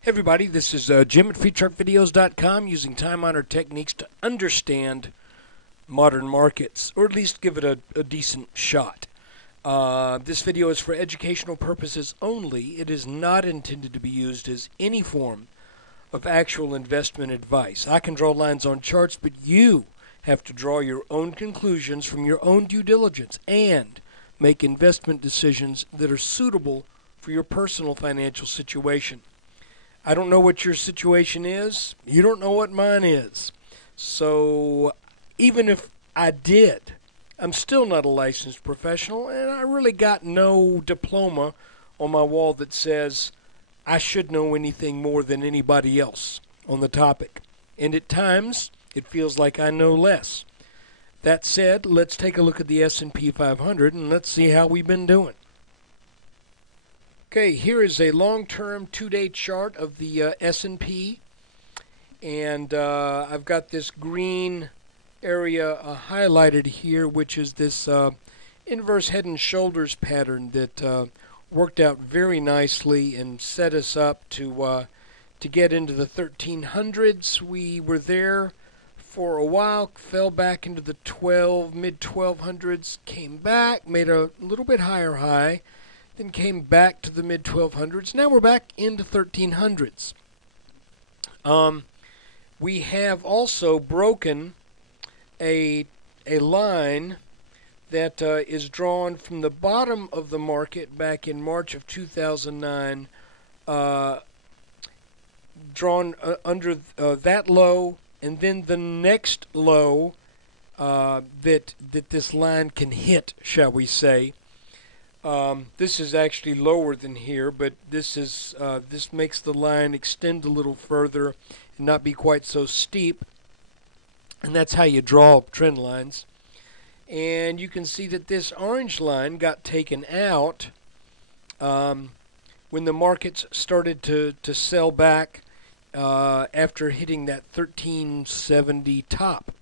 Hey everybody, this is Jim at FreeTruckVideos.com using time-honored techniques to understand modern markets, or at least give it a decent shot. This video is for educational purposes only. It is not intended to be used as any form of actual investment advice. I can draw lines on charts, but you have to draw your own conclusions from your own due diligence and make investment decisions that are suitable for your personal financial situation. I don't know what your situation is. You don't know what mine is. So even if I did, I'm still not a licensed professional, and I really got no diploma on my wall that says I should know anything more than anybody else on the topic. And at times, it feels like I know less. That said, let's take a look at the S&P 500 and let's see how we've been doing. Okay, here is a long-term two-day chart of the S&P, and I've got this green area highlighted here, which is this inverse head and shoulders pattern that worked out very nicely and set us up to get into the 1300s. We were there for a while, fell back into the mid-1200s, came back, made a little bit higher high, then came back to the mid-1200s. Now we're back into 1300s. We have also broken a line that is drawn from the bottom of the market back in March of 2009, drawn under that low, and then the next low that this line can hit, shall we say. This is actually lower than here, but this makes the line extend a little further and not be quite so steep. And that's how you draw trend lines. And you can see that this orange line got taken out when the markets started to sell back after hitting that 1370 top.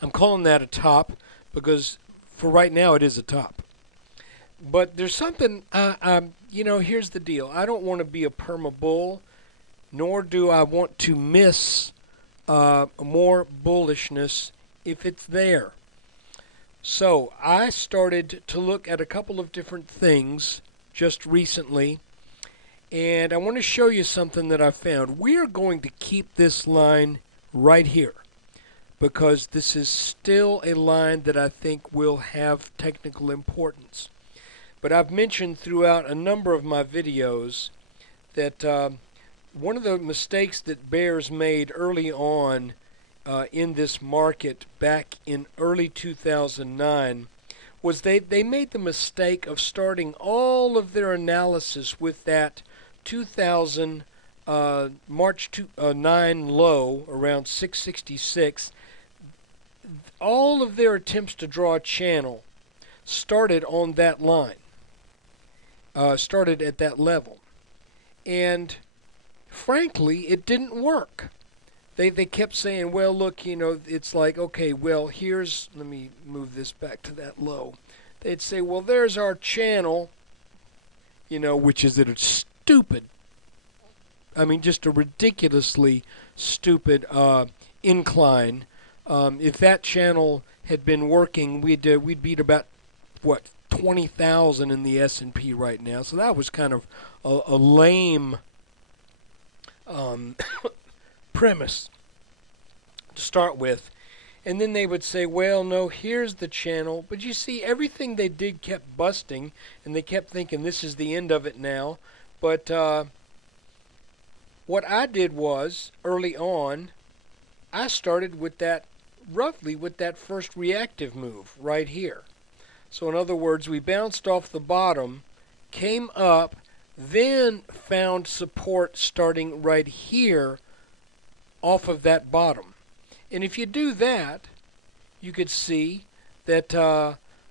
I'm calling that a top because for right now it is a top. But there's something, here's the deal. I don't want to be a perma bull, nor do I want to miss more bullishness if it's there. So I started to look at a couple of different things just recently, and I want to show you something that I found. We are going to keep this line right here because this is still a line that I think will have technical importance. But I've mentioned throughout a number of my videos that one of the mistakes that bears made early on in this market back in early 2009 was they made the mistake of starting all of their analysis with that 2000 March 9 low around 666. All of their attempts to draw a channel started on that line. Started at that level. And frankly, it didn't work. They kept saying, well, look, it's like, okay, well, let me move this back to that low. They'd say, well, there's our channel, which is at a stupid, just a ridiculously stupid incline. If that channel had been working, we'd beat about, 20,000 in the S&P right now. So that was kind of a lame premise to start with. And then they would say, well, no, here's the channel. But you see, everything they did kept busting, and they kept thinking this is the end of it now. But what I did was, early on, I started with roughly with that first reactive move right here. So in other words, we bounced off the bottom, came up, then found support starting right here off of that bottom. And if you do that, you could see that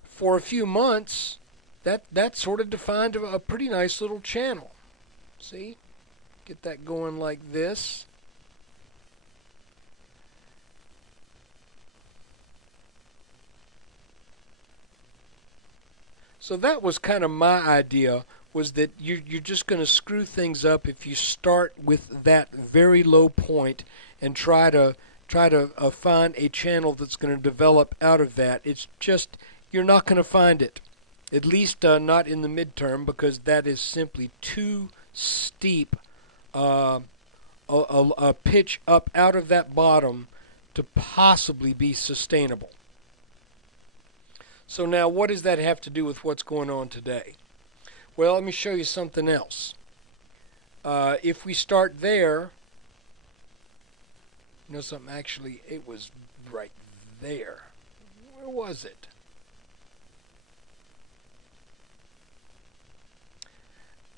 for a few months, that sort of defined a pretty nice little channel. See? Get that going like this. So that was kind of my idea, was that you're just going to screw things up if you start with that very low point and try to find a channel that's going to develop out of that. It's just, you're not going to find it, at least not in the midterm, because that is simply too steep a pitch up out of that bottom to possibly be sustainable. So now, what does that have to do with what's going on today? Well, let me show you something else. If we start there, you know something, actually, it was right there. Where was it?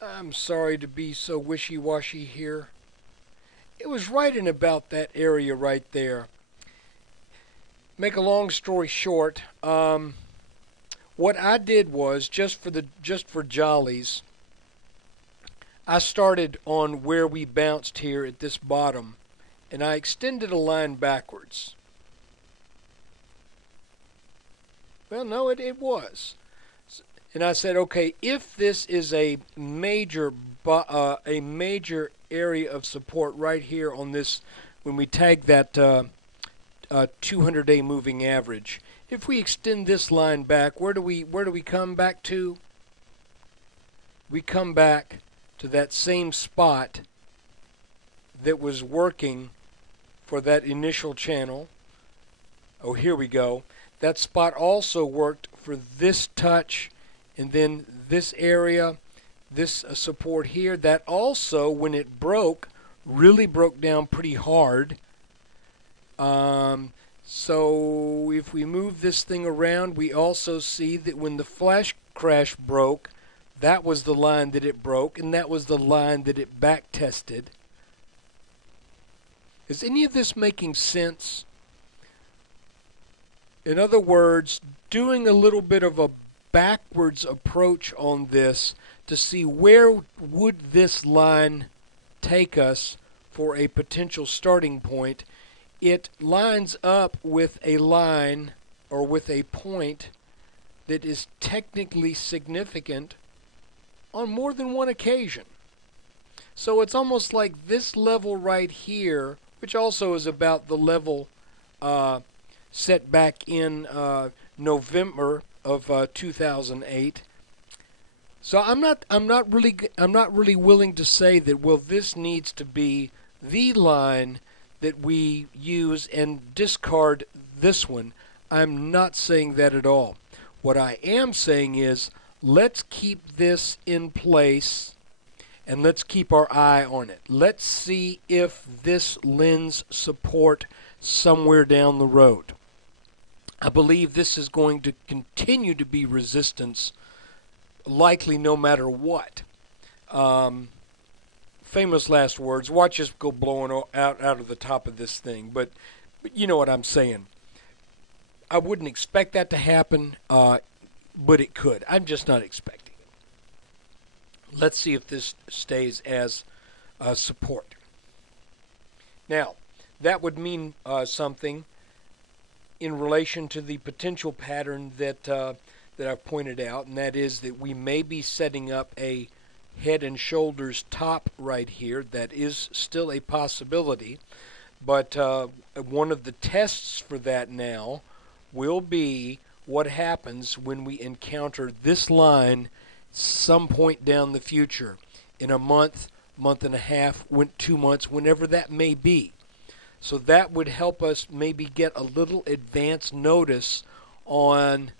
I'm sorry to be so wishy-washy here. It was right in about that area right there. Make a long story short, what I did was, just for jollies, I started on where we bounced here at this bottom, and I extended a line backwards. Well, no, it was. And I said, okay, if this is a major area of support right here on this, when we tag that 200-day moving average, if we extend this line back, where do we come back to? We come back to that same spot that was working for that initial channel. Oh, here we go. That spot also worked for this touch, and then this area, this support here, that also, when it broke, really broke down pretty hard. So if we move this thing around, we also see that when the flash crash broke, that was the line that it broke, and that was the line that it back tested. Is any of this making sense? In other words, doing a little bit of a backwards approach on this to see where would this line take us for a potential starting point. It lines up with a line or with a point that is technically significant on more than one occasion. So it's almost like this level right here, which also is about the level set back in November of 2008. So I'm not really willing to say that, well, this needs to be the line that we use and discard this one. I'm not saying that at all. What I am saying is, let's keep this in place and let's keep our eye on it. Let's see if this lends support somewhere down the road. I believe this is going to continue to be resistance, likely no matter what. Famous last words. Watch us go blowing out of the top of this thing. But you know what I'm saying. I wouldn't expect that to happen, but it could. I'm just not expecting it. Let's see if this stays as support. Now, that would mean something in relation to the potential pattern that I've pointed out, and that is that we may be setting up a head and shoulders top right here. That is still a possibility, but one of the tests for that now will be what happens when we encounter this line some point down the future, in a month, month and a half, 2 months, whenever that may be. So that would help us maybe get a little advance notice on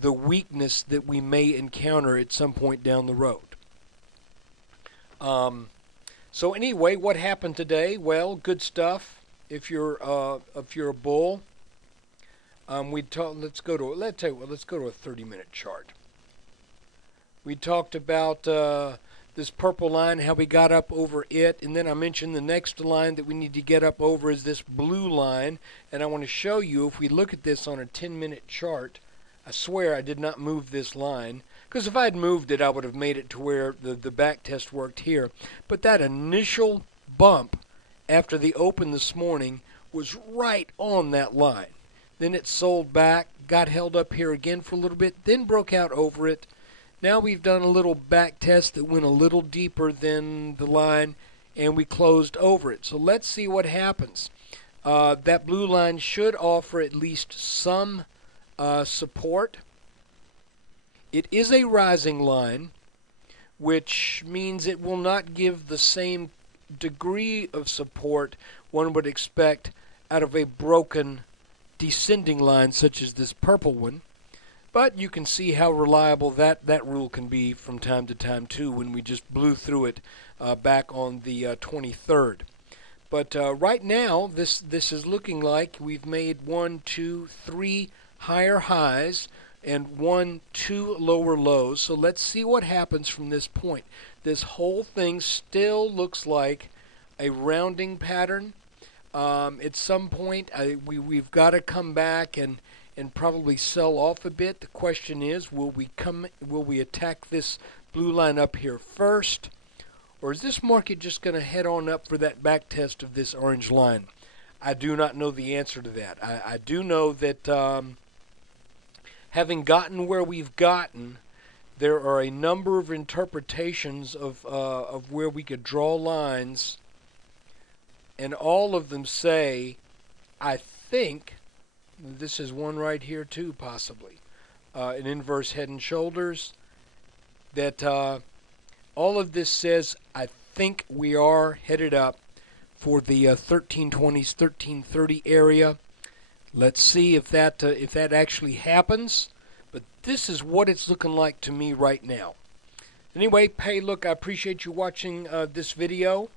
the weakness that we may encounter at some point down the road. So anyway, what happened today? Well, good stuff. If you're a bull, let's go to a 30-minute chart. We talked about this purple line, how we got up over it, and then I mentioned the next line that we need to get up over is this blue line, and I want to show you, if we look at this on a 10-minute chart, I swear I did not move this line, because if I had moved it, I would have made it to where the back test worked here. But that initial bump after the open this morning was right on that line. Then it sold back, got held up here again for a little bit, then broke out over it, Now we've done a little back test that went a little deeper than the line, and we closed over it. So let's see what happens. That blue line should offer at least some support. It is a rising line, which means it will not give the same degree of support one would expect out of a broken descending line such as this purple one. But you can see how reliable that rule can be from time to time too, when we just blew through it back on the 23rd. But right now, this is looking like we've made 1, 2, 3 higher highs and 1, 2 lower lows. So let's see what happens from this point. This whole thing still looks like a rounding pattern. At some point, we've got to come back and probably sell off a bit. The question is, will we attack this blue line up here first, or is this market just going to head on up for that back test of this orange line? I do not know the answer to that. I do know that having gotten where we've gotten, there are a number of interpretations of where we could draw lines, and all of them say, I think, this is one right here too, possibly, an inverse head and shoulders, that all of this says, I think we are headed up for the 1320s, 1330 area. Let's see if that actually happens. But this is what it's looking like to me right now. Anyway, hey, look, I appreciate you watching this video.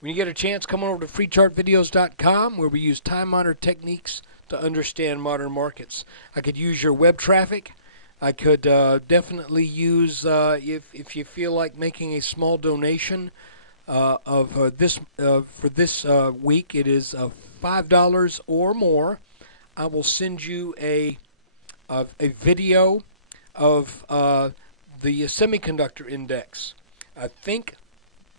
When you get a chance, come on over to freechartvideos.com, where we use time-honored techniques to understand modern markets. I could use your web traffic. I could definitely use, if you feel like making a small donation for this week, it is $5 or more. I will send you a video of the semiconductor index. I think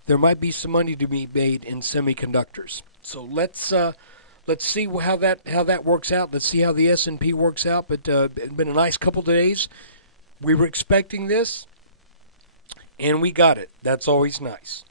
there might be some money to be made in semiconductors. So let's see how that works out. Let's see how the S&P works out. But it's been a nice couple of days. We were expecting this, and we got it. That's always nice.